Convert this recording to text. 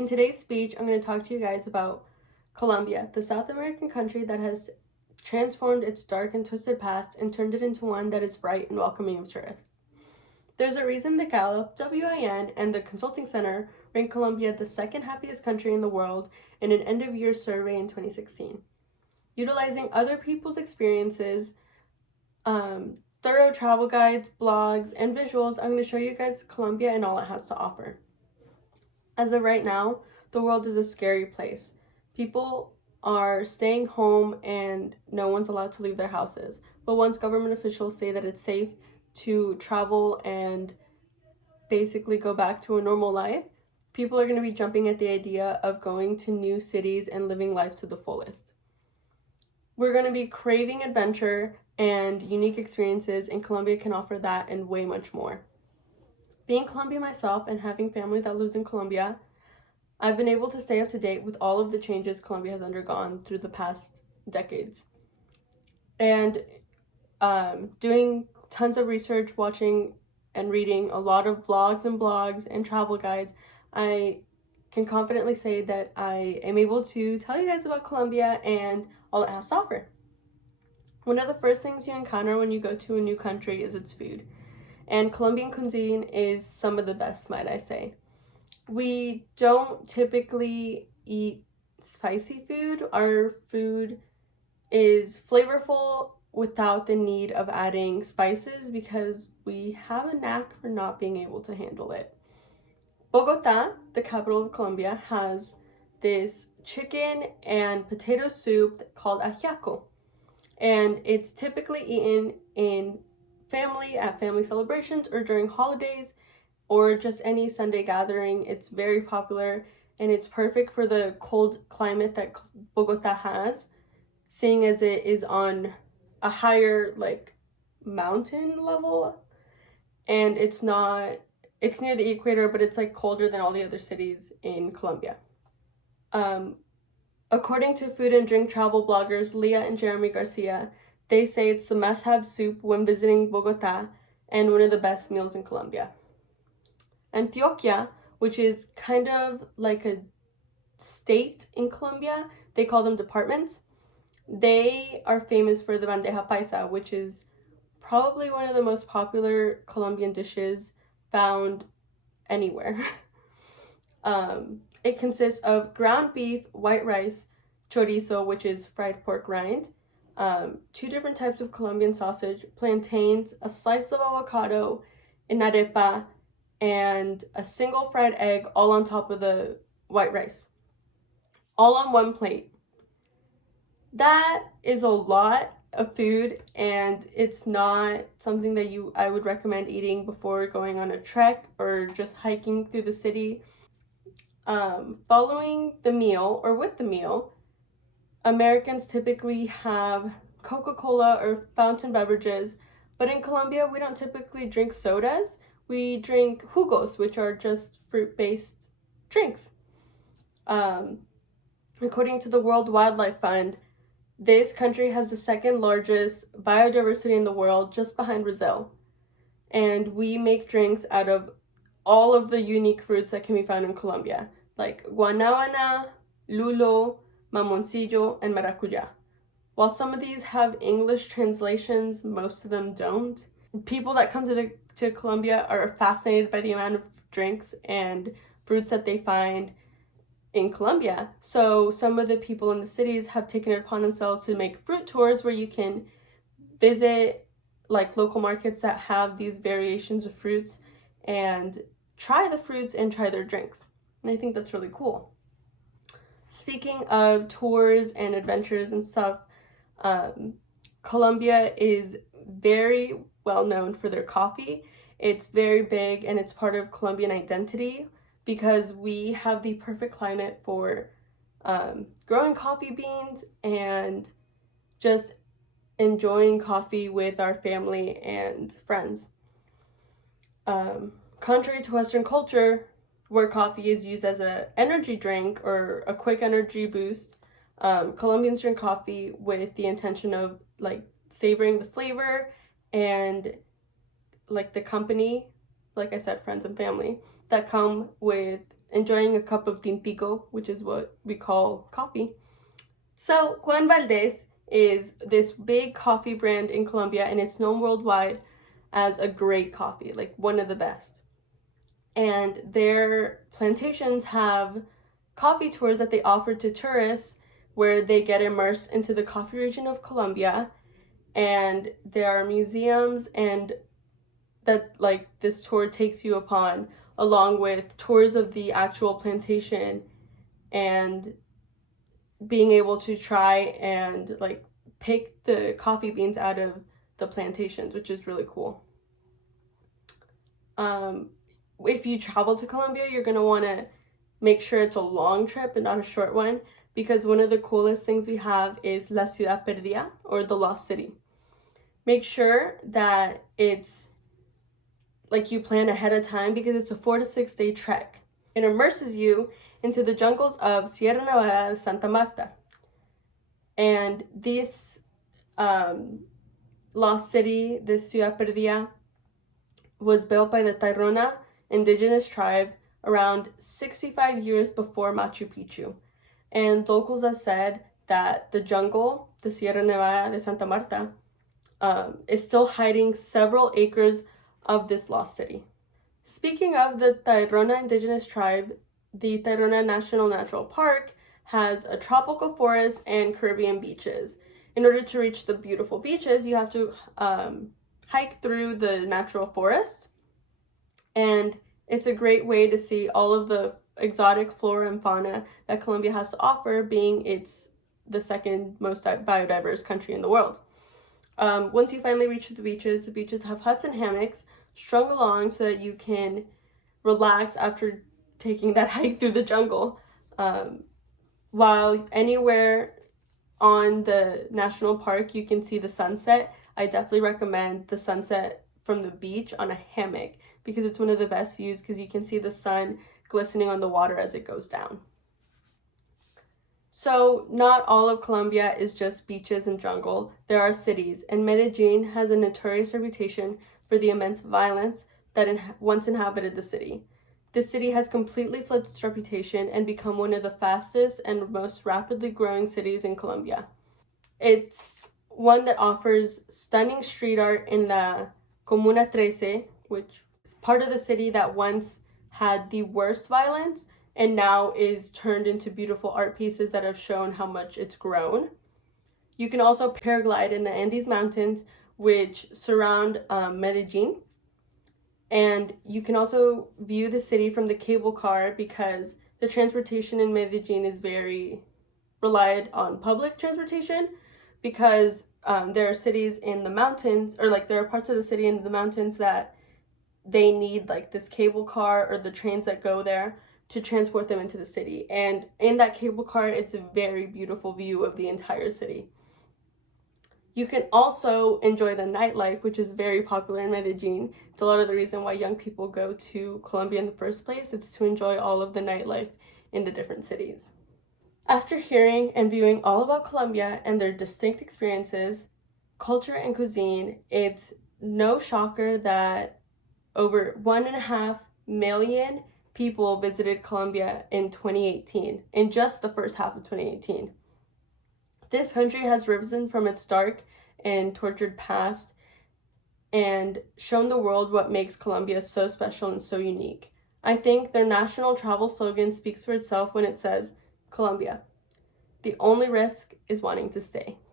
In today's speech, I'm going to talk to you guys about Colombia, the South American country that has transformed its dark and twisted past and turned it into one that is bright and welcoming of tourists. There's a reason the Gallup, WIN, and the Consulting Center ranked Colombia the second happiest country in the world in an end-of-year survey in 2016. Utilizing other people's experiences, thorough travel guides, blogs, and visuals, I'm going to show you guys Colombia and all it has to offer. As of right now, the world is a scary place. People are staying home and no one's allowed to leave their houses. But once government officials say that it's safe to travel and basically go back to a normal life, people are going to be jumping at the idea of going to new cities and living life to the fullest. We're going to be craving adventure and unique experiences, and Colombia can offer that and way much more. Being Colombian myself and having family that lives in Colombia, I've been able to stay up to date with all of the changes Colombia has undergone through the past decades. And doing tons of research, watching and reading a lot of vlogs and blogs and travel guides, I can confidently say that I am able to tell you guys about Colombia and all it has to offer. One of the first things you encounter when you go to a new country is its food. And Colombian cuisine is some of the best, might I say. We don't typically eat spicy food. Our food is flavorful without the need of adding spices because we have a knack for not being able to handle it. Bogota, the capital of Colombia, has this chicken and potato soup called ajiaco. And it's typically eaten in at family celebrations or during holidays or just any Sunday gathering. It's very popular and it's perfect for the cold climate that Bogota has, seeing as it is on a higher mountain level, and it's near the equator, but it's colder than all the other cities in Colombia. According to food and drink travel bloggers Leah and Jeremy Garcia, they say it's the must-have soup when visiting Bogota and one of the best meals in Colombia. Antioquia, which is kind of like a state in Colombia, they call them departments. They are famous for the bandeja paisa, which is probably one of the most popular Colombian dishes found anywhere. It consists of ground beef, white rice, chorizo, which is fried pork rind, 2 different types of Colombian sausage, plantains, a slice of avocado, an arepa, and a single fried egg all on top of the white rice. All on one plate. That is a lot of food, and it's not something that I would recommend eating before going on a trek or just hiking through the city. Following the meal or with the meal, Americans typically have Coca-Cola or fountain beverages, but in Colombia, we don't typically drink sodas. We drink jugos, which are just fruit-based drinks. According to the World Wildlife Fund, this country has the second largest biodiversity in the world, just behind Brazil. And we make drinks out of all of the unique fruits that can be found in Colombia, like guanábana, lulo, mamoncillo, and maracuya. While some of these have English translations, most of them don't. People that come to Colombia are fascinated by the amount of drinks and fruits that they find in Colombia. So some of the people in the cities have taken it upon themselves to make fruit tours where you can visit local markets that have these variations of fruits and try the fruits and try their drinks. And I think that's really cool. Speaking of tours and adventures and stuff, Colombia is very well known for their coffee. It's very big and it's part of Colombian identity because we have the perfect climate for growing coffee beans and just enjoying coffee with our family and friends. Contrary to Western culture, where coffee is used as an energy drink or a quick energy boost, Colombians drink coffee with the intention of savoring the flavor and the company, like I said, friends and family that come with enjoying a cup of tintico, which is what we call coffee. So Juan Valdez is this big coffee brand in Colombia, and it's known worldwide as a great coffee, like one of the best. And their plantations have coffee tours that they offer to tourists where they get immersed into the coffee region of Colombia, and there are museums and that like this tour takes you upon, along with tours of the actual plantation and being able to try and like pick the coffee beans out of the plantations, which is really cool. If you travel to Colombia, you're gonna want to make sure it's a long trip and not a short one, because one of the coolest things we have is La Ciudad Perdida, or the Lost City. Make sure that it's like you plan ahead of time, because it's a 4 to 6 day trek. It immerses you into the jungles of Sierra Nevada de Santa Marta. And this Lost City, this Ciudad Perdida, was built by the Tairona indigenous tribe around 65 years before Machu Picchu. And locals have said that the jungle, the Sierra Nevada de Santa Marta, is still hiding several acres of this lost city. Speaking of the Tairona indigenous tribe, the Tairona National Natural Park has a tropical forest and Caribbean beaches. In order to reach the beautiful beaches, you have to hike through the natural forest, and it's a great way to see all of the exotic flora and fauna that Colombia has to offer, being it's the second most biodiverse country in the world. Once you finally reach the beaches have huts and hammocks strung along so that you can relax after taking that hike through the jungle. While anywhere on the national park you can see the sunset, I definitely recommend the sunset from the beach on a hammock, because it's one of the best views, because you can see the sun glistening on the water as it goes down. So not all of Colombia is just beaches and jungle. There are cities, and Medellin has a notorious reputation for the immense violence that once inhabited the city. The city has completely flipped its reputation and become one of the fastest and most rapidly growing cities in Colombia. It's one that offers stunning street art in the Comuna 13, which is part of the city that once had the worst violence and now is turned into beautiful art pieces that have shown how much it's grown. You can also paraglide in the Andes Mountains, which surround Medellin. And you can also view the city from the cable car, because the transportation in Medellin is very relied on public transportation, because there are cities in the mountains, or like there are parts of the city in the mountains that they need like this cable car or the trains that go there to transport them into the city. And in that cable car, it's a very beautiful view of the entire city. You can also enjoy the nightlife, which is very popular in Medellin. It's a lot of the reason why young people go to Colombia in the first place. It's to enjoy all of the nightlife in the different cities. After hearing and viewing all about Colombia and their distinct experiences, culture, and cuisine, it's no shocker that over 1.5 million people visited Colombia in 2018, in just the first half of 2018. This country has risen from its dark and tortured past and shown the world what makes Colombia so special and so unique. I think their national travel slogan speaks for itself when it says, Colombia, the only risk is wanting to stay.